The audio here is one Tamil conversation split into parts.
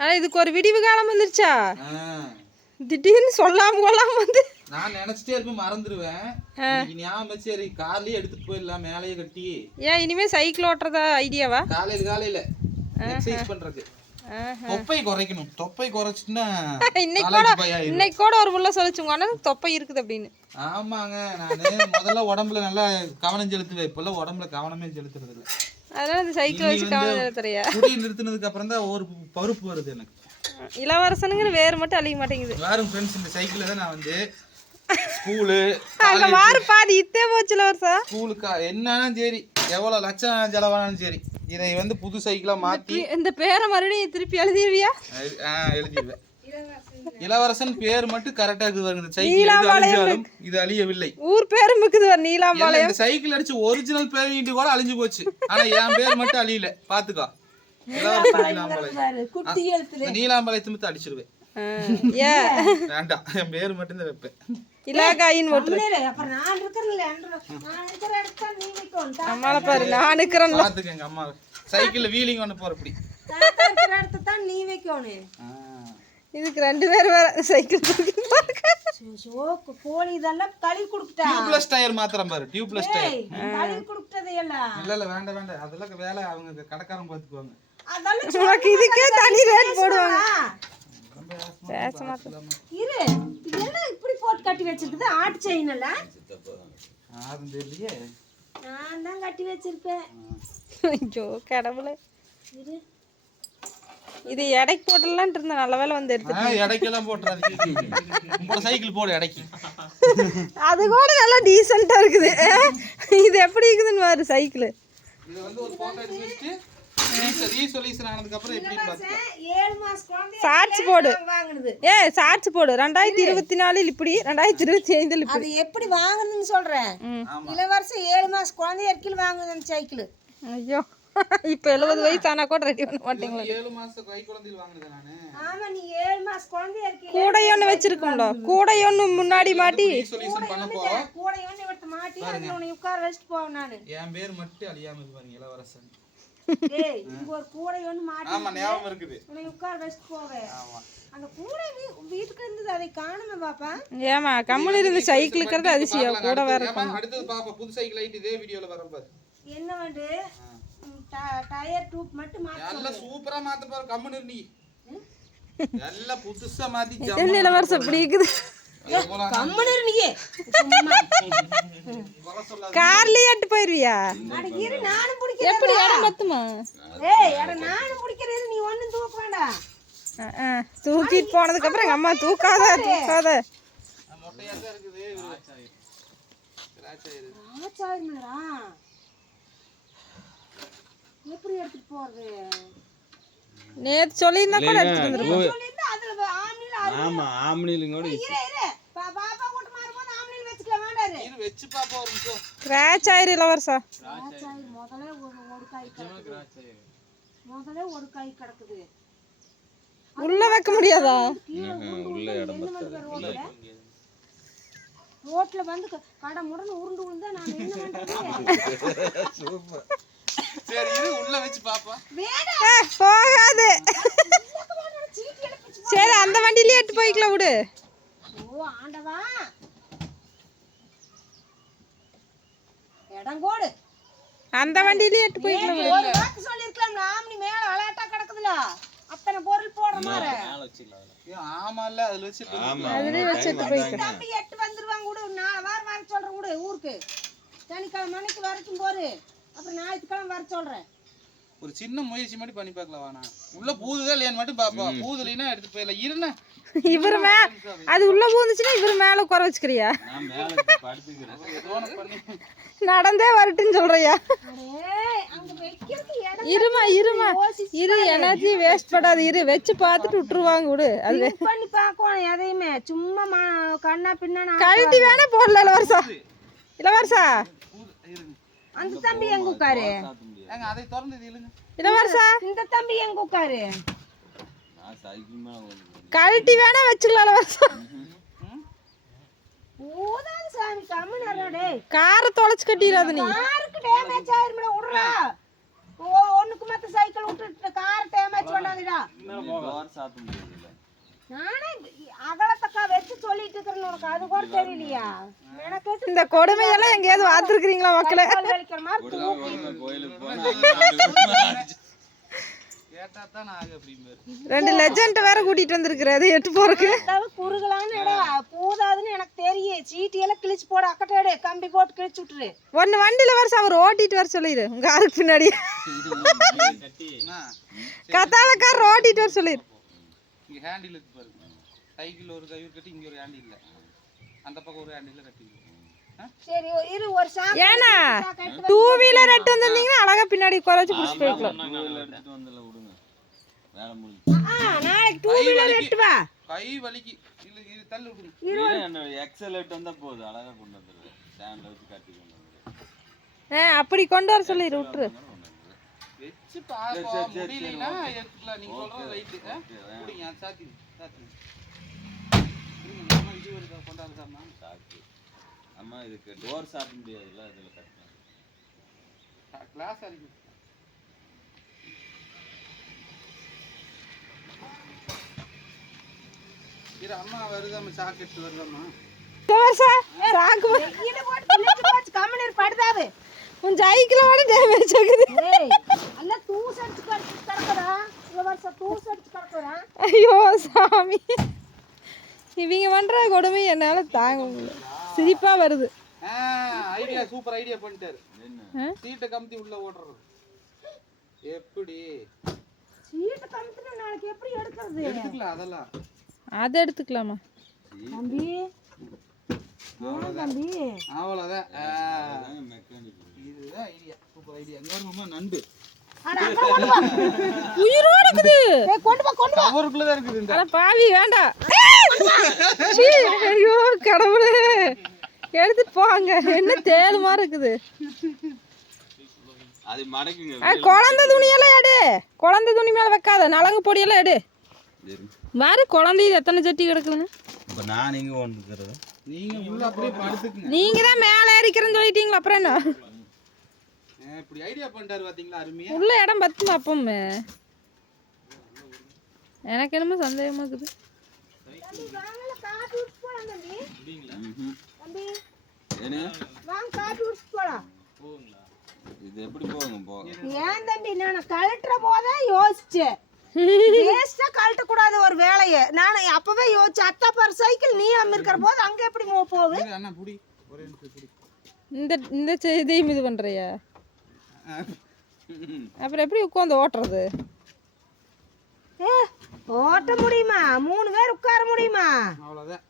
ஆனா இதுக்கு ஒரு விடிவு காலம் வந்துருச்சா. திடீர்னு சொல்லாம கொள்ளாம வந்து நான் நினைச்சிட்டே இருப்பேன் மறந்துடுவேன் ஞாபகம் சரி கார்லயே எடுத்துட்டு போயிடலாம் மேலேயே கட்டி. ஏன் இனிமே சைக்கிள் ஓட்டுறதா ஐடியாவா? காலையில காலையில. எக்ஸசைஸ் பண்றது. தொப்பை குறைக்கணும். தொப்பை குறைச்சுன்னா இன்னைக்கு கூட இன்னைக்கு கூட ஒரு புள்ள சொல்லிச்சு உங்க அண்ணனுக்கு தொப்பை இருக்குது அப்படின்னு. ஆமாங்க நானு முதல்ல உடம்புல நல்லா கவனம் செலுத்துவேன். இப்பெல்லாம் உடம்புல கவனமே செலுத்துறது இல்ல அதனால இந்த சைக்கிள் வச்சு கவனம் செலுத்துறியா குடி நிறுத்தினதுக்கு அப்புறம் தான் ஒரு பருப்பு வருது எனக்கு. இளவரசனுங்கிற வேறு மட்டும் அழிய மாட்டேங்குது. வாரும் ஃப்ரெண்ட்ஸ் இந்த சைக்கிளில் தான் நான் வந்து ஸ்கூலு அங்க மாறு பாதி இத்தே போச்சு இளவரசா. ஸ்கூலுக்கா என்னன்னாலும் சரி எவ்வளோ லட்சம் செலவானாலும் சரி இதை வந்து புது சைக்கிளாக மாற்றி இந்த பேரை மறுபடியும் திருப்பி எழுதிடுவியா? எழுதிடுவேன். இளவரசன் பேர் மட்டும் கரெக்டா இருக்குது பாருங்க. சைக்கிள் இது அழியவில்லை. ஊர் பேரும் இருக்குது நீலாம்பாளையம். இந்த சைக்கிள் அடிச்சு ஒரிஜினல் பெயிண்ட் கூட அழிஞ்சு போச்சு. ஆனா என் பேர் மட்டும் அழியல. பாத்துக்கோ. நீலாம்பாளையத்தை மட்டும் அடிச்சிருவேன். வேண்டாம். என் பேர் மட்டும் தான் வைப்பேன். இலாகாயின்னு போட்டு அப்புறம் நான் இருக்கிறேன்ல நான் இருக்கிற இடத்துல நீ வைக்கணும் அம்மால பாரு நான் இருக்கிறேன்ல. பாத்துக்க எங்க அம்மா சைக்கிள்ல வீலிங் ஒண்ணு போற இப்படி தாத்தா இருக்கிற இடத்த தான் நீ வைக்கணும் இதுக்கு ரெண்டு பேர் வேற சைக்கிள் தூக்கி. சோக்கு கோழி இதெல்லாம் கழுவி கொடுத்துட்டா? டியூப்லெஸ் டயர் மாத்திரம் பாரு டியூப்லெஸ் டயர் கழுவி கொடுத்தது எல்லாம் இல்ல இல்ல வேண்டாம் வேண்டாம். அதெல்லாம் வேலை அவங்க கடைக்காரங்க பாத்துக்குவாங்க. அதெல்லாம் உனக்கு இதுக்கே தனி ரேட் போடுவாங்க. பேச மாட்டேன். இரு இது என்ன இப்படி போட்டு கட்டி வச்சிருக்குது? ஆட்டு செயின் எல்லாம் யாரும் தெரியலையே. நான் தான் கட்டி வச்சிருப்பேன். ஐயோ கடவுளே. இரு. இது எடைக்கு போட்டுடலான்ட்டு இருந்தேன். நல்ல வேலை வந்து எடுத்து எடைக்கெல்லாம் போட்டுறாது உங்களோட சைக்கிள் போடு எடைக்கு. அது கூட நல்லா டீசெண்டா இருக்குது. இது எப்படி இருக்குதுன்னு பாரு சைக்கிள். இது வந்து ஒரு போட்டோ எடுத்து வச்சுட்டு ஷார்ட்ஸ் போடு. வாங்கினது? ஏ ஷார்ட்ஸ் போடு. ரெண்டாயிரத்தி இருபத்தி நாலில் இப்படி ரெண்டாயிரத்தி இருபத்தி ஐந்தில் இப்படி. அது எப்படி வாங்குனதுன்னு சொல்றேன். இளவரசம் ஏழு மாசம் குழந்தை வாங்குது அந்த சைக்கிள். ஐயோ. இப்போ எழுபது வயசு ஆனா கூட ரெடி பண்ண மாட்டீங்களா? ஏழு மாசம் கை குழந்தையில் வாங்கினது நானு ஆமா நீ ஏழு மாசம் குழந்தை இருக்கையில் கூடையொன்று வச்சிருக்கோம்ல. கூடையொன்று முன்னாடி மாட்டி. ரீசொல்யூஷன் பண்ணப்போ கூட ஒன்று இவர்த்த மாட்டி அதுல உன்னை உட்கார வச்சுட்டு போவேன் நானு. என் பேர் மட்டும் அழியாம இருக்கு பாருங்க இளவரசன். ஏய் இங்க ஒரு கூடை ஒன்று மாட்டி ஆமா ஞாபகம் இருக்குது. உன்னை உட்கார வச்சுட்டு போவேன். ஆமா. அந்த கூடை வீட்டுக்கு இருந்தது அதை காணுமே பாப்பா. ஏமா கம்முன்னு இருந்து சைக்கிள் இருக்கிறது அதிசயம். கூட வேற ஏமா, அடுத்தது பாப்பா புது சைக்கிள் ஐட்டு இதே வீடியோல வர பாரு. என்ன வந்து டயர் டியூப் மட்டும் மாத்தி. எல்லாம் சூப்பரா மாத்த பாரு கம்முன்னு நீ. எல்லாம் புதுசா மாத்தி என்ன இளவரசம் இப்படி இருக்குது. கம்மனு நீயே. கார்லயே எட்டு போயிருவியா? அட இரு நானும் பிடிக்கிறேன் எப்படி இடம் பத்துமா ஏய் அட நானும் பிடிக்கிறேன் நீ ஒண்ணும் தூக்க வேண்டாம். தூக்கிட்டு போனதுக்கு அப்புறம் எங்க அம்மா தூக்காத தூக்காத. மொட்டையா இருக்குது. ஆச்சாரியங்களா எப்படி எடுத்துட்டு போறது? நேத்து சொல்லியிருந்தா கூட எடுத்துட்டு வந்துருப்போம். ஆமா ஆம்பளைங்க கூட இரு இரு பா- பாப்பா கூட்ட மாறும்போது ஆம்னில வச்சுக்கலாம் வேண்டாரு. இரு வச்சு பாப்பா ஒரு நிமிஷம். கிராச் ஆயிரு இளவரசா. முதல்ல ஒரு ஒரு காய் கிடக்குது. முதல்ல ஒரு காய் கிடக்குது. உள்ள வைக்க முடியாதா? என்ன வந்து ரோட்ல? வந்து க- கடை முடன்னு உருண்டு விழுந்தா நான் என்ன பண்றது? சரி இரு உள்ள வச்சு பாப்பா. வேணாம் ஏ, போகாது. சரி அந்த வண்டியிலே எட்டு போய்க்கலாம் விடு. ஓ ஆண்டவா. இடங்கோடு அந்த வண்டியிலே எட்டு போய்க்கலாம் விடு. ஒரு வார்த்தை சொல்லிருக்கலாம் ஆம்னி மேல விளையாட்டா கிடக்குதுல. அத்தனை பொருள் போடுற மாதிரி. ஏன் ஆமால்ல அதுல. வச்சு அதுலயே வச்சு எட்டு போய்க்கலாம் தம்பி எட்டு வந்துருவாங்க விடு. நான் வார வர சொல்றேன் விடு ஊருக்கு. சனிக்கிழமை மணிக்கு வரைக்கும் போரு. அப்புறம் ஞாயிற்றுக்கிழமை வர சொல்றேன். ஒரு சின்ன முயற்சி மட்டும் பண்ணி பார்க்கலாம் வாண்ணா உள்ள பூதுதா இல்லையான்னு மட்டும் பாப்பா. பூதுலைன்னா எடுத்து போயிடலாம். இருண்ணா. இவரு மே அது உள்ள பூந்துச்சுன்னா இவரு மேல குறை வச்சுக்கிறியா? நான் மேல படுத்துக்கிறேன். ஏதோ பண்ணி. நடந்தே வரட்டுன்னு சொல்றியா? இருமா இருமா. இரு எனர்ஜி வேஸ்ட் படாது. இரு வச்சு பார்த்துட்டு விட்டுருவாங்க விடு. அது பண்ணி பார்க்கணும் எதையுமே. சும்மா கண்ணா பின்னா கழட்டி வேணா போடல இளவரசா. இளவரசா. அந்த தம்பி எங்க உட்காரு? ஏங்க அதை திறந்து இந்த தம்பி எங்க உட்காரு? கழட்டி வேணா வச்சுக்கலாம் ஊதாது சாமி கம்மனடே காரை தொலைச்சு கட்டிடாது நீ. யாருக்கு டேமேஜ் ஆயிருமே விடுறா ஓ- ஒண்ணுக்கு மத்த சைக்கிள் விட்டுட்டு காரத்தை ஏமாச்சு கொண்டாந்துடா இந்த கொடுமையெல்லாம் எங்கேயாவது பார்த்துருக்குறீங்களா மக்களே? ரெண்டு லெஜண்ட் வேற கூட்டிட்டு வந்திருக்கிறாரு எட்டு போறக்கு அதாவது குறுகலான்னு இடம். பூதாதுன்னு எனக்கு தெரியும். சீட்டியெல்லாம் கிழிச்சு போட அக்கட்டாடு கம்பி போட்டு கிழிச்சு விட்டுரு. ஒன்னு வண்டியில வர அவர் ஓட்டிட்டு வர சொல்லிடு உங்க ஆளுக்கு பின்னாடி. என்ன? கத்தாலக்காரர் ஓட்டிட்டு வர சொல்லிடு இங்க ஹேண்டில் இருக்கு பாருங்க சைக்கிள் ஒரு கயிறு கட்டி இங்க ஒரு ஹேண்டில் இல்ல. அந்த பக்கம் ஒரு ஹேண்டில் கட்டி சரி இரு ஒரு சாக்கு ஏன்னா டூ வீலர் எட்டு வந்திருந்தீங்கன்னா அழகா பின்னாடி குறைச்சு புடிச்சு போய்க்கலாம். கோயில் எடுத்துட்டு வந்துல விடுங்க. வேலை முடிஞ்சு. ஆ, நாளைக்கு டூ வீலர் எட்டு வா. கை வலிக்கு. இல்ல இது தள்ளு எக்ஸல் எட்டு வந்தா போதும் அழகா கொண்டு வந்துடுது ஸ்டாண்ட்ல வச்சு கட்டி கொண்டு வந்துடுது ஆ அப்படி கொண்டு வர சொல்லிடு விட்டுரு. வச்சு பாப்போம் முடியலன்னா எடுத்துக்கலாம் நீங்க சொல்றது ரைட்டு முடிங்க சாத்தி சாத்தி நம்ம இது ஒரு அம்மா இதுக்கு டோர் சாத்த முடியாதுல்ல இதுல கட்டணும் கிளாஸ் அடிக்கும் இரு அம்மா வருதாம்மா சாக்கெட் வருதாம்மா? போச்சு கம்மனீர் படுதாது உன் சைக்கிளோட டேமேஜ் ஆகுது. ஐயோ சாமி. இவங்க பண்ற கொடுமை என்னால தாங்க முடியல. சிரிப்பா வருது. ஐடியா சூப்பர் ஐடியா பண்ணிட்டாரு. என்ன சீட்டை கமுத்தி உள்ள ஓடுறது. எப்படி? சீட்டு கமுத்துனா நாளைக்கு எப்படி எடுக்கிறது? எடுத்துக்கலாம் அதெல்லாம். அதை எடுத்துக்கலாமா? தம்பி. தம்பி. அவ்வளோதான் ஐடியா சூப்பர் ஐடியா இங்க வருமா நண்டு. உயிரோட இருக்குது. கொண்டு கொண்டு தான் இருக்குது இந்த. பாவி வேண்டாம். ஐயோ கடவுளே. எடுத்துட்டு போங்க. என்ன மாதிரி இருக்குது? அது மடக்குங்க. குழந்தை துணியெல்லாம் எடு. குழந்தை துணி மேல வைக்காத. நலங்கு பொடியெல்லாம் எடு. பாரு குழந்தை எத்தனை சட்டி கிடக்குதுன்னு? இப்போ நான் இங்கே ஒன்றுக்கிறது நீங்க உள்ள அப்படியே படுத்துக்குங்க. நீங்க தான் மேலே ஏறிக்கிறேன்னு சொல்லிட்டீங்களா? அப்புறம் என்ன? இப்படி ஐடியா பண்ணிட்டாரு பாத்தீங்களா அருமையா? உள்ள இடம் பத்துமா அப்பமே எனக்கு என்னமோ சந்தேகமா இருக்குது. இது எப்படி போகுங்க போ. ஏன் தம்பி நான் கழட்டுற போதே யோசிச்சேன் வேஸ்டா கழட்ட கூடாது ஒரு வேலையை. நான் அப்பவே யோசிச்சேன் அத்தா பாரு சைக்கிள் நீ அம்மிருக்கிற போது அங்க எப்படி மோ போகுது? இரு, அண்ணா புடி. ஒரே நிமிஷம் புடி இந்த இந்த செ- இதையும் இது பண்றியா? அப்புறம் எப்படி உட்காந்து ஓட்டுறது? ஏ ஓட்ட முடியுமா? மூணு பேர் உட்கார முடியுமா? அவ்வளோதான்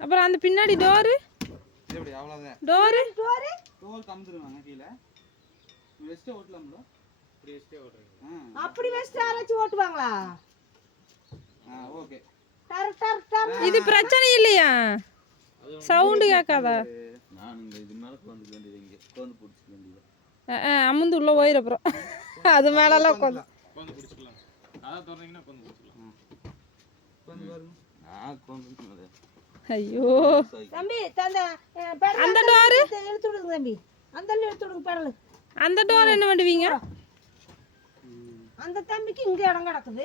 அப்புறம் அந்த பின்னாடி டோரு? டோரு? டோரு? டோர் கமுத்துருவாங்க கீழே. வெஸ்ட்டே ஓட்டலாம்ல இப்படி வெஸ்ட்டே ஓட்டுறீங்க. அப்படி வச்சுட்டு யாராச்சும் ஓட்டுவாங்களா? ஆ ஓகே. டர் டர் டர். இது பிரச்சனை இல்லையா? சவுண்டு கேட்காதா? நான் இது மேலே உட்காந்துக்க வேண்டியது இங்கே. உட்காந்து பிடிச்சிக்க வேண்டியது. அமுந்து உள்ள போயிரு அப்புறம். அது மேலெல்லாம் உட்காந்து ஐயோ. தம்பி அந்த அந்த டோரு? இழுத்து விடுங்க தம்பி. அந்த இழுத்து விடுங்க பெடல் அந்த டோர் என்ன பண்ணுவீங்க? அந்த தம்பிக்கு இங்க இடம் கிடக்குது.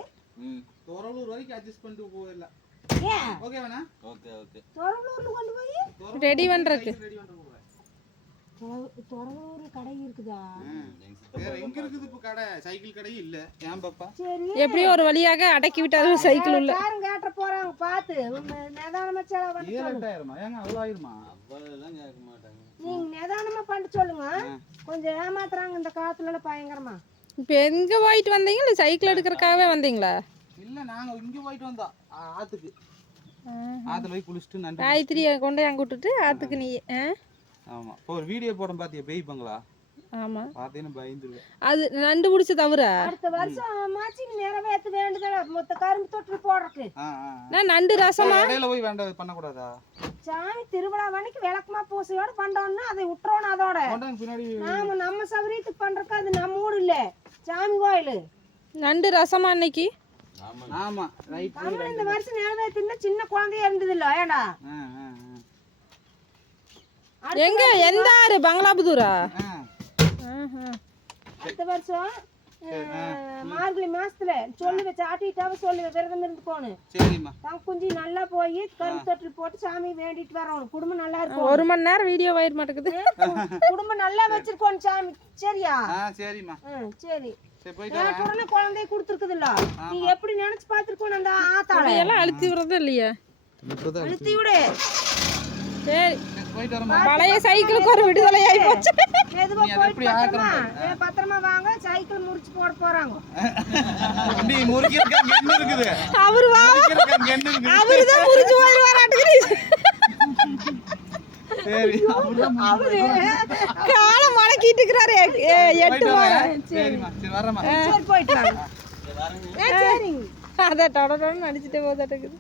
தொரலூர் வரைக்கும் அட்ஜஸ்ட் பண்ணிட்டு போயிடலாம் ஓகே வேணா? Okay okay. தொரலூர்ல கொண்டு போய்? ரெடி பண்றதுக்கு. எப்படியோ ஒரு வழியாக அடக்கி விட்டாரு சைக்கிள் உள்ள. யாரும் கேட்ட போறாங்க பார்த்து உங்க நிதானமா செலவு நீங்க நிதானமா பண்ண சொல்லுங்க. கொஞ்சம் ஏமாத்துறாங்க இந்த எல்லாம் பயங்கரமா. இப்போ எங்க போயிட்டு வந்தீங்க? இல்லை சைக்கிள் எடுக்கிறதுக்காகவே வந்தீங்களா? இல்ல நாங்க இங்க போயிட்டு வந்தோம் ஆத்துக்கு. ஆத்துல போய் குளிச்சுட்டு நண்டு காயத்ரியை கொண்டு அங்கே விட்டுட்டு ஆத்துக்கு நீ ஆ? ஆமா. இப்போ ஒரு வீடியோ போட பாத்தியா பேய் பங்களா? ஆமாம் பார்த்தீங்கன்னா பயந்துருவேன். அது நண்டு பிடிச்ச தவிர. அடுத்த வருஷம் மாச்சி நிறைவேற்ற வேண்டுதல மொத்த கரும்பு தொற்று ஆ ஆ. நான் நண்டு ரசமா? இடையில போய் வேண்டாம் பண்ணக்கூடாதா? சாமி திருவிழா அன்னைக்கு விளக்குமா பூசையோட பண்றோம்னா அதை விட்டுறோம் அதோட. நாம நம்ம சௌகரியத்துக்கு பண்றதுக்கு அது நம்ம ஊர் இல்ல. சாமி கோயில். நண்டு ரசமா அன்னைக்கு? ஆமா. ரைட் அவன் இந்த வருஷம் நிறைவேற்றினா சின்ன குழந்தையா இருந்தது இல்ல ஏடா எங்க? எந்த ஆறு? பங்களாபுதூரா. அடுத்த வருஷம் மார்கழி மாசத்துல சொல்லு சாட்டிட்டாவ சொல்லு விரதம் இருந்து போகணும் சரிம்மா. தான் குஞ்சு நல்லா போய் கரும்பு தொட்டில் போட்டு சாமி வேண்டிட்டு வரணும் குடும்பம் நல்லா இருக்கும் ஒரு மணி நேரம் வீடியோ ஆயிட மாட்டேங்குது குடும்பம் நல்லா வச்சிருக்கோம் சாமி. சரியா? சரிம்மா. ம், சரி. குழந்தைய கொடுத்துருக்குதுல்ல? நீ எப்படி நினைச்சு பார்த்திருக்கோம் அந்த ஆத்தாள? எல்லாம் அழுத்தி விடுறதா இல்லையா. அழுத்தி விடு. சரி. வரமா பழைய சைக்கிளுக்கு ஒரு விடுதலை ஆகி போச்சு பத்திரமா வாங்க. சைக்கிள் முடிச்சு போட போறாங்க. இருக்குது? அவரு இருக்குது? அவரு தான் முறிஞ்சு போய் வராட்டுக்குது. சரி. அவரு. காலம் மடக்கிட்டு இருக்கிறாரு. எட்டு சரி போயிட்டு வாங்க. ஏ, சரிங்க. அதை டொட டொடன்னு அடிச்சுட்டே போதாட்டுக்குது.